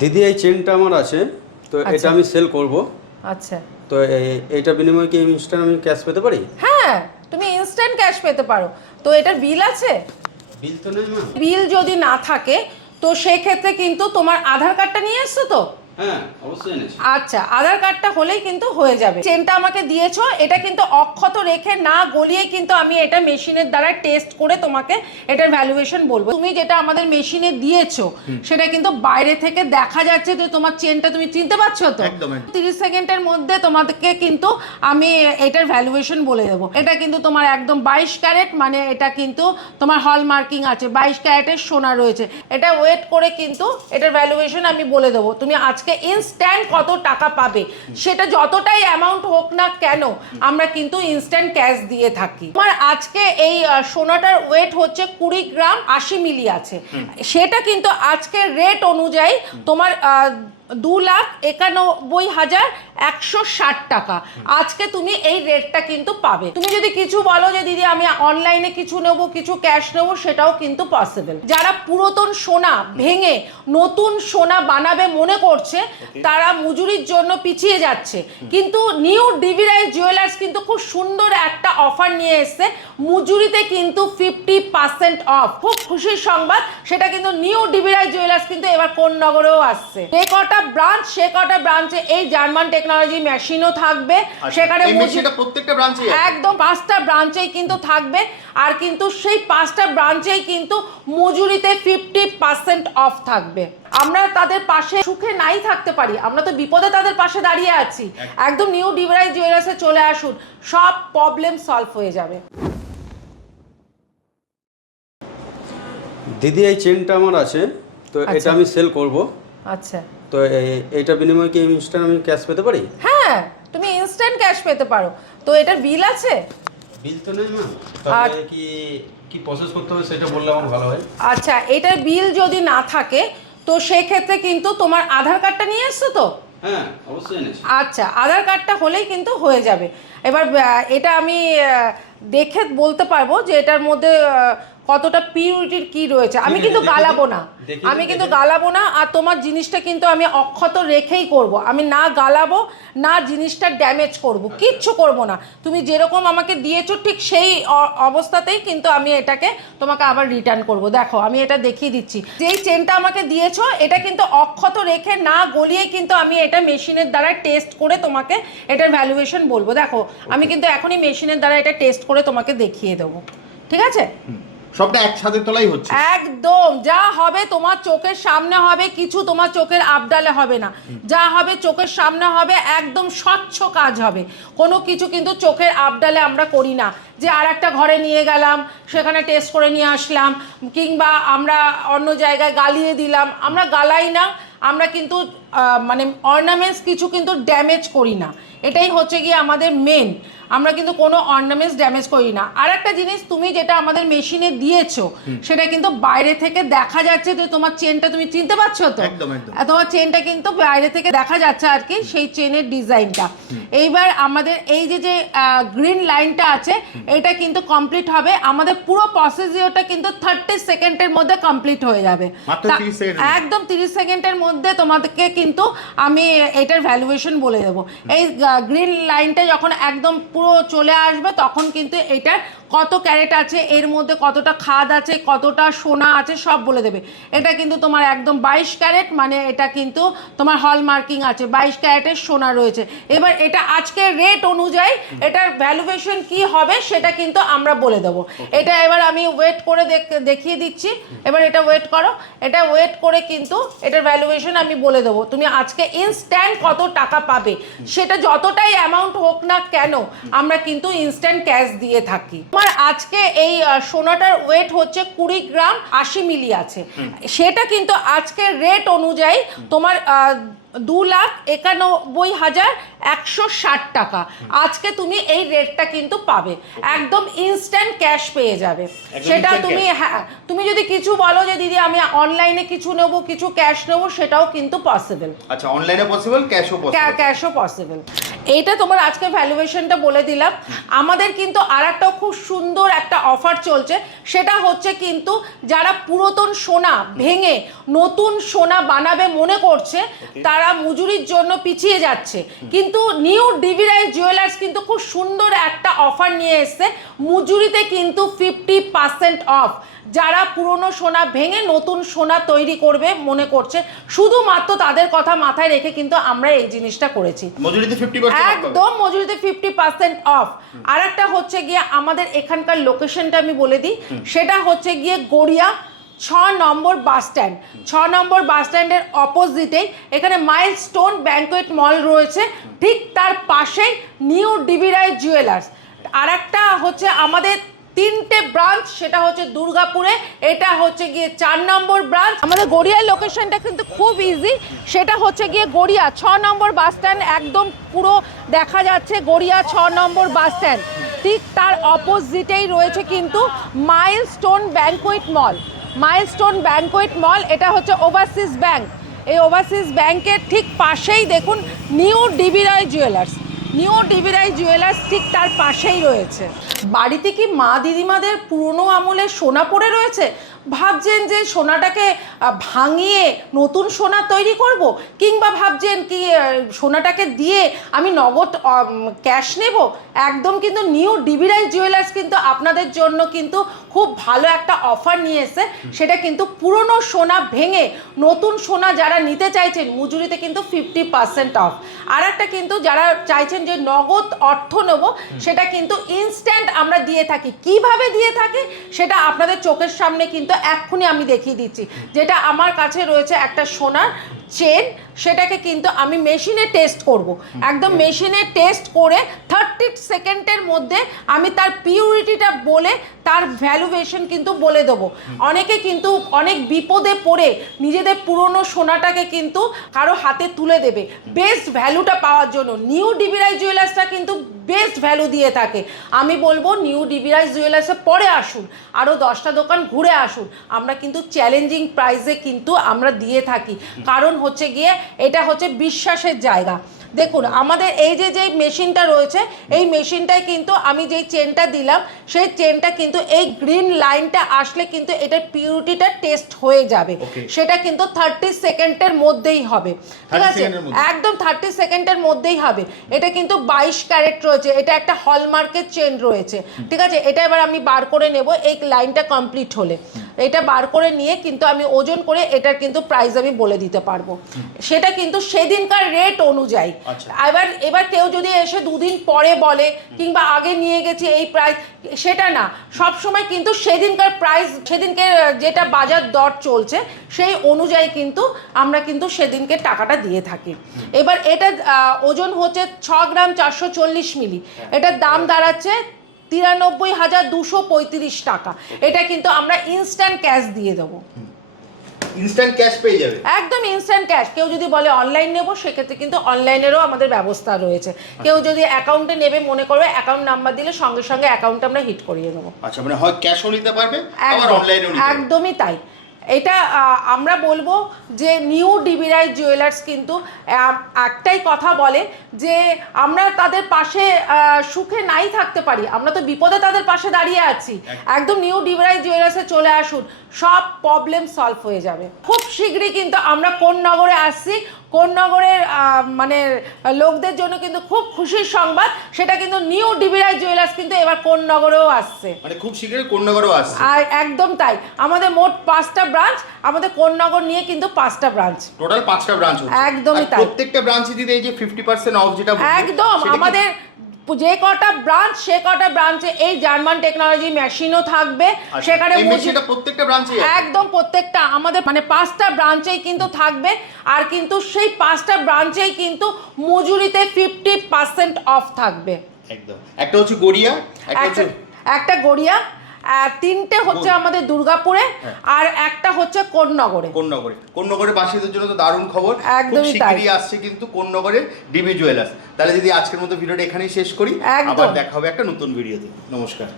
দিদি এই চেনটা আমার আছে তো এটা আমি সেল করব। আচ্ছা, তো এইটা বিনিময়ে কি ইনস্ট্যান্ট আমি ক্যাশ পেতে পারি? হ্যাঁ তুমি ইনস্ট্যান্ট ক্যাশ পেতে পারো। তো এটার বিল আছে? বিল তো নেই মা। বিল যদি না থাকে তো সেক্ষেত্রে কিন্তু তোমার আধার কার্ডটা নিয়ে এসছো তো? হ্যাঁ অবশ্যই এনেছি। আচ্ছা, আধার কার্ডটা হলেই কিন্তু হয়ে যাবে। চেনটা আমাকে দিয়েছো, এটা কিন্তু অক্ষত রেখে না গলিয়ে কিন্তু আমি এটা মেশিনের দ্বারা টেস্ট করে তোমাকে এটার ভ্যালুয়েশন বলবো। তুমি যেটা আমাদের মেশিনে দিয়েছো সেটা কিন্তু বাইরে থেকে দেখা যাচ্ছে যে তোমার চেনটা তুমি চিনতে পারছো তো? একদম 30 সেকেন্ডের মধ্যে তোমাদেরকে কিন্তু আমি এটার ভ্যালুয়েশন বলে দেবো। এটা কিন্তু তোমার একদম 22 ক্যারেট, মানে এটা কিন্তু তোমার হল মার্কিং আছে, 22 ক্যারেটের সোনা রয়েছে। এটা ওয়েট করে কিন্তু এটার ভ্যালুয়েশন আমি বলে দেবো। তুমি আজকে ইনস্ট্যান্ট কত টাকা পাবে, সেটা যতটাই অ্যামাউন্ট হোক না কেন আমরা কিন্তু ইনস্ট্যান্ট ক্যাশ দিয়ে থাকি। আমার আজকে এই সোনাটার ওয়েট হচ্ছে 20 গ্রাম 80 মিলি আছে। সেটা কিন্তু আজকে রেট অনুযায়ী তোমার 2,91,160 টাকা আজকে তুমি এই রেটটা কিন্তু পাবে। তুমি যদি কিছু বলো যে দিদি আমি অনলাইনে কিছু নেব, কিছু ক্যাশ নেব, সেটাও কিন্তু পসিবল। যারা পুরাতন সোনা ভেঙে নতুন সোনা বানাবে মনে করছে তারা মজুরির জন্য পিছিয়ে যাচ্ছে, কিন্তু নিউ ডিবি রায় জুয়েলার্স কিন্তু খুব সুন্দর একটা অফার নিয়ে এসেছে। মজুরিতে কিন্তু 50% অফ। খুব খুশির সংবাদ, সেটা কিন্তু নিউ ডিবি রায় জুয়েলার্স কিন্তু এবার কোন নগরেও আসছে। ব্রাঞ্চ, সে কটা ব্রাঞ্চে এই জার্মান টেকনোলজি মেশিনও থাকবে। সেখানে প্রত্যেকটা ব্রাঞ্চে একদম 5টা ব্রাঞ্চেই কিন্তু থাকবে। আর কিন্তু সেই 5টা ব্রাঞ্চেই কিন্তু মজুরিতে 50% অফ থাকবে। আমরা তাদের পাশে সুখে নাই থাকতে পারি, আমরা তো বিপদে তাদের পাশে দাঁড়িয়ে আছি। একদম নিউ ডিবি রায় জুয়েলার্সে চলে আসুন, সব প্রবলেম সলভ হয়ে যাবে। দিদি এই চেনটা আমার আছে তো এটা আমি সেল করব। আচ্ছা, তো এইটা বিনিময়ে কি ইনস্ট্যান্ট আমি ক্যাশ পেতে পারি? হ্যাঁ তুমি ইনস্ট্যান্ট ক্যাশ পেতে পারো। তো এটার বিল আছে? বিল তো নেই মা। তাহলে কি কি প্রসেস করতে হবে সেটা বললে আমার ভালো হয়। আচ্ছা, এটার বিল যদি না থাকে তো সেক্ষেত্রে কিন্তু তোমার আধার কার্ডটা নিয়ে এসছো তো? হ্যাঁ অবশ্যই এনেছি। আচ্ছা, আধার কার্ডটা হলেই কিন্তু হয়ে যাবে। এবার এটা আমি দেখে বলতে পারবো যে এটার মধ্যে কতটা পিউরিটির কি রয়েছে। আমি কিন্তু গালাবো না, আর তোমার জিনিসটা কিন্তু আমি অক্ষত রেখেই করব। আমি না গালাবো না জিনিসটা ড্যামেজ করব, কিচ্ছু করব না। তুমি যেরকম আমাকে দিয়েছো ঠিক সেই অবস্থাতেই কিন্তু আমি এটাকে তোমাকে আবার রিটার্ন করব। দেখো আমি এটা দেখিয়ে দিচ্ছি, যেই চেনটা আমাকে দিয়েছো এটা কিন্তু অক্ষত রেখে না গলিয়ে কিন্তু আমি এটা মেশিনের দ্বারা টেস্ট করে তোমাকে এটার ভ্যালুয়েশন বলবো। দেখো আমি কিন্তু এখনই মেশিনের দ্বারা এটা টেস্ট করে তোমাকে দেখিয়ে দেবো, ঠিক আছে? সবটা একসাথে তোলাই হচ্ছে একদম যা হবে তোমার চোখের সামনে হবে, কিছু তোমার চোখের আবডালে হবে না। যা হবে চোখের সামনে হবে, একদম স্বচ্ছ কাজ হবে। কোনো কিছু কিন্তু চোখের আবডালে আমরা করি না, যে আর একটা ঘরে নিয়ে গেলাম সেখানে টেস্ট করে নিয়ে আসলাম, কিংবা আমরা অন্য জায়গায় গালিয়ে দিলাম। আমরা গালাই না, আমরা কিন্তু মানে অর্নামেন্টস কিছু কিন্তু ড্যামেজ করি না। এটাই হচ্ছে গিয়ে আমাদের মেন, আমরা কিন্তু কোনো অর্নামেন্টস ড্যামেজ করি না। আর একটা জিনিস, তুমি যেটা আমাদের মেশিনে দিয়েছো সেটা কিন্তু বাইরে থেকে দেখা যাচ্ছে যে তোমার চেনটা তুমি চিনতে পারছো তো? একদম একদম তোমার চেনটা কিন্তু বাইরে থেকে দেখা যাচ্ছে আর কি, সেই চেনের ডিজাইনটা। এইবার আমাদের এই যে গ্রিন লাইনটা আছে এটা কিন্তু কমপ্লিট হবে। আমাদের পুরো প্রসিডিওরটা কিন্তু 30 সেকেন্ডের মধ্যে কমপ্লিট হয়ে যাবে। একদম 30 সেকেন্ডের মধ্যে তোমাদেরকে কিন্তু আমি এটার ভ্যালুয়েশন বলে দেবো। এই গ্রিন লাইনটা যখন একদম পুরো চলে আসবে তখন কিন্তু এটার কত ক্যারেট আছে, এর মধ্যে কতটা খাদ আছে, কতটা সোনা আছে, সব বলে দেবে। এটা কিন্তু তোমার একদম 22 ক্যারেট, মানে এটা কিন্তু তোমার হল মার্কিং আছে, 22 ক্যারেটের সোনা রয়েছে। এবার এটা আজকের রেট অনুযায়ী এটার ভ্যালুয়েশন কি হবে সেটা কিন্তু আমরা বলে দেবো। এটা এবার আমি ওয়েট করে দেখিয়ে দিচ্ছি। এবার এটা ওয়েট করো, এটা ওয়েট করে কিন্তু এটার ভ্যালুয়েশন আমি বলে দেবো। তুমি আজকে ইনস্ট্যান্ট কত টাকা পাবে, সেটা যতটাই অ্যামাউন্ট হোক না কেন আমরা কিন্তু ইনস্ট্যান্ট ক্যাশ দিয়ে থাকি। আমার আজকে এই সোনাটার ওয়েট হচ্ছে 20 গ্রাম 80 মিলি আছে। সেটা কিন্তু আজকের রেট অনুযায়ী তোমার 2,91,160 টাকা। আজকে তুমি এই রেটটা কিন্তু পাবে, একদম ইনস্ট্যান্ট ক্যাশ পেয়ে যাবে। সেটা তুমি তুমি যদি কিছু বলো যে দিদি আমি অনলাইনে কিছু নেবো, কিছু ক্যাশ নেবো, সেটাও কিন্তু পসিবল। আচ্ছা, অনলাইনে পসিবল, ক্যাশও পসিবল। এইটা তোমার আজকে ভ্যালুয়েশনটা বলে দিলাম। আমাদের কিন্তু আরেকটা খুব সুন্দর একটা অফার চলছে, সেটা হচ্ছে কিন্তু যারা পুরাতন সোনা ভেঙে নতুন সোনা বানাবে মনে করছে, তারা মজুরির জন্য পিছিয়ে যাচ্ছে, কিন্তু নিউ ডিবি রায় জুয়েলার্স কিন্তু খুব সুন্দর একটা অফার নিয়ে এসছে, মজুরিতে কিন্তু 50% অফ। যারা পুরনো সোনা ভেঙে নতুন সোনা তৈরি করবে মনে করছে, শুধুমাত্র তাদের কথা মাথায় রেখে কিন্তু আমরা এই জিনিসটা করেছি। মজুরিতে 50% একদম মজুরিতে 50% অফ। আর একটা হচ্ছে গিয়ে আমাদের এখানকার লোকেশনটা আমি বলে দিই, সেটা হচ্ছে গিয়ে গড়িয়া 6 নম্বর বাস স্ট্যান্ড। 6 নম্বর বাস স্ট্যান্ডের অপোজিটেই এখানে মাইলস্টোন ব্যাংকোয়েট মল রয়েছে, ঠিক তার পাশেই নিউ ডিবি রায় জুয়েলার্স। আর একটা হচ্ছে আমাদের 3টে ব্রাঞ্চ, সেটা হচ্ছে দুর্গাপুরে, এটা হচ্ছে গিয়ে 4 নম্বর ব্রাঞ্চ। আমাদের গড়িয়ার লোকেশনটা কিন্তু খুব ইজি, সেটা হচ্ছে গিয়ে গড়িয়া 6 নম্বর বাস স্ট্যান্ড, একদম পুরো দেখা যাচ্ছে গড়িয়া 6 নম্বর বাস স্ট্যান্ড, ঠিক তার অপোজিটেই রয়েছে কিন্তু মাইলস্টোন ব্যাংকোয়েট মল। মাইলস্টোন ব্যাংকোয়েট মল, এটা হচ্ছে ওভারসিজ ব্যাংক। এই ওভারসিজ ব্যাংকের ঠিক পাশেই দেখুন নিউ ডিবি রায় জুয়েলার্স। নিউ ডিবি রায় জুয়েলার্স ঠিক তার পাশেই রয়েছে। বাড়িতে কি মা দিদিমাদের পুরনো আমলের সোনা পড়ে রয়েছে? ভাবছেন যে সোনাটাকে ভাঙিয়ে নতুন সোনা তৈরি করব, কিংবা ভাবছেন কি সোনাটাকে দিয়ে আমি নগদ ক্যাশ নেব? একদম কিন্তু নিউ ডিবি রায় জুয়েলার্স কিন্তু আপনাদের জন্য কিন্তু খুব ভালো একটা অফার নিয়ে এসে, সেটা কিন্তু পুরনো সোনা ভেঙে নতুন সোনা যারা নিতে চাইছেন মজুরিতে কিন্তু 50% অফ। আর একটা কিন্তু যারা চাইছেন যে নগদ অর্থ নেব, সেটা কিন্তু ইনস্ট্যান্ট আমরা দিয়ে থাকি। কিভাবে দিয়ে থাকি সেটা আপনাদের চোখের সামনে কিন্তু এক্ষুনি আমি দেখিয়ে দিচ্ছি। যেটা আমার কাছে রয়েছে একটা সোনার চেন, সেটাকে কিন্তু আমি মেশিনে টেস্ট করব, একদম মেশিনে টেস্ট করে 30 সেকেন্ডের মধ্যে আমি তার পিউরিটিটা বলে তার ভ্যালুয়েশন কিন্তু বলে দেবো। অনেকে কিন্তু অনেক বিপদে পড়ে নিজেদের পুরনো সোনাটাকে কিন্তু কারো হাতে তুলে দেবে বেস্ট ভ্যালুটা পাওয়ার জন্য। নিউ ডিবি রায় জুয়েলার্সটা কিন্তু বেস্ট ভ্যালু দিয়ে থাকে। আমি বলবো নিউ ডিবি রায় জুয়েলার্সে পরে আসুন, আরও 10টা দোকান ঘুরে আসুন। আমরা কিন্তু চ্যালেঞ্জিং প্রাইসে কিন্তু আমরা দিয়ে থাকি, কারণ হচ্ছে গিয়ে এটা হচ্ছে বিশ্বাসের জায়গা। দেখুন আমাদের এই যে মেশিনটা রয়েছে, এই মেশিনটায় কিন্তু আমি যেই চেনটা দিলাম, সেই চেনটা কিন্তু এই গ্রিন লাইনটা আসলে কিন্তু এটার পিউরিটিটা টেস্ট হয়ে যাবে। সেটা কিন্তু 30 সেকেন্ডের মধ্যেই হবে, ঠিক আছে? একদম 30 সেকেন্ডের মধ্যেই হবে। এটা কিন্তু 22 ক্যারেট রয়েছে, এটা একটা হলমার্কের চেন রয়েছে, ঠিক আছে? এটা এবার আমি বার করে নেব এই লাইনটা কমপ্লিট হলে। এটা বার করে নিয়ে কিন্তু আমি ওজন করে এটার কিন্তু প্রাইস আমি বলে দিতে পারবো, সেটা কিন্তু সেদিনকার রেট অনুযায়ী। এবার কেউ যদি এসে 2 দিন পরে বলে কিংবা আগে নিয়ে গেছি এই প্রাইস, সেটা না, সব সময় কিন্তু সেদিনকার প্রাইস, সেদিনকে যেটা বাজার দর চলছে সেই অনুযায়ী কিন্তু আমরা কিন্তু সেদিনকে টাকাটা দিয়ে থাকি। এবার এটা ওজন হচ্ছে 6 গ্রাম 440 মিলি, এটার দাম দাঁড়াচ্ছে 93,235 টাকা। এটা কিন্তু আমরা ইনস্ট্যান্ট ক্যাশ দিয়ে দেবো। ইনস্ট্যান্ট ক্যাশ পেয়ে যাবে, একদম ইনস্ট্যান্ট ক্যাশ। কেউ যদি বলে অনলাইন নেব, সেক্ষেত্রে কিন্তু অনলাইনেরও আমাদের ব্যবস্থা রয়েছে। কেউ যদি অ্যাকাউন্টে নেবে মনে করবে, অ্যাকাউন্ট নাম্বার দিলে সঙ্গে সঙ্গে অ্যাকাউন্টে আমরা হিট করিয়ে দেবো। আচ্ছা, মানে হয় ক্যাশও নিতে পারবে, আবার অনলাইনেও নিতে পারবে। একদমই তাই। এটা আমরা বলবো যে নিউ ডিবি রায় জুয়েলার্স কিন্তু একটাই কথা বলে যে আমরা তাদের পাশে সুখে নাই থাকতে পারি, আমরা তো বিপদে তাদের পাশে দাঁড়িয়ে আছি। একদম নিউ ডিবি রায় জুয়েলার্সে চলে আসুন, সব প্রবলেম সলভ হয়ে যাবে। খুব শীঘ্রই কিন্তু আমরা কোন নগরে আসছি, কোন নগরের মানে লোকদের জন্য কিন্তু খুব খুশির সংবাদ, সেটা কিন্তু নিউ ডিবি রায় জুয়েলার্স কিন্তু এবার কোন নগরেও আসছে, মানে খুব শীঘ্রই কোন নগরেও আসছে। আর একদম তাই, আমাদের মোট 5টা ব্রাঞ্চ, আমাদের কোন নগর নিয়ে কিন্তু 5টা ব্রাঞ্চ, টোটাল 5টা ব্রাঞ্চ হচ্ছে। একদমই তাই। প্রত্যেকটা ব্রাঞ্চে দিতে এই যে 50% অফ যেটা একদম আমাদের যে কটা ব্রাঞ্চ, সে কটা ব্রাঞ্চে এই জার্মান টেকনোলজি মেশিনও থাকবে। সেখানে প্রত্যেকটা ব্রাঞ্চে একদম প্রত্যেকটা আমাদের মানে 5টা ব্রাঞ্চেই কিন্তু থাকবে। আর কিন্তু সেই 5টা ব্রাঞ্চেই কিন্তু মজুরিতে 50% অফ থাকবে। একদম। একটা হচ্ছে গড়িয়া, একটা গড়িয়া, তিনটে হচ্ছে আমাদের দুর্গাপুরে, আর একটা হচ্ছে কোন্নগরে। কোন্নগরে বাসীদের জন্য তো দারুণ খবর, একদমই খুব তাই। শিগগিরই আসছে কিন্তু কোন্নগরে ডিবি জুয়েলার্স। তাহলে যদি আজকের মতো ভিডিওটা এখানেই শেষ করি, একদম। আবার দেখা হবে একটা নতুন ভিডিওতে। নমস্কার।